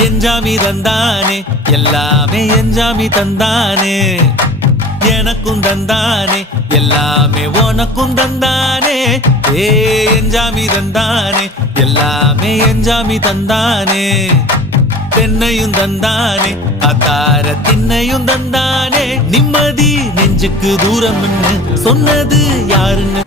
எஞ்சாமி தந்தானே எல்லாமே எஞ்சாமி தந்தானே எனக்கும் தந்தானே எல்லாமே உனக்கும் தந்தானே ஏ எஞ்சாமி தந்தானே எல்லாமே எஞ்சாமி தந்தானே தென்னையும் தந்தானே அத்தார திண்ணையும் தந்தானே நிம்மதி நெஞ்சுக்கு தூரம்னு சொன்னது யாருன்னு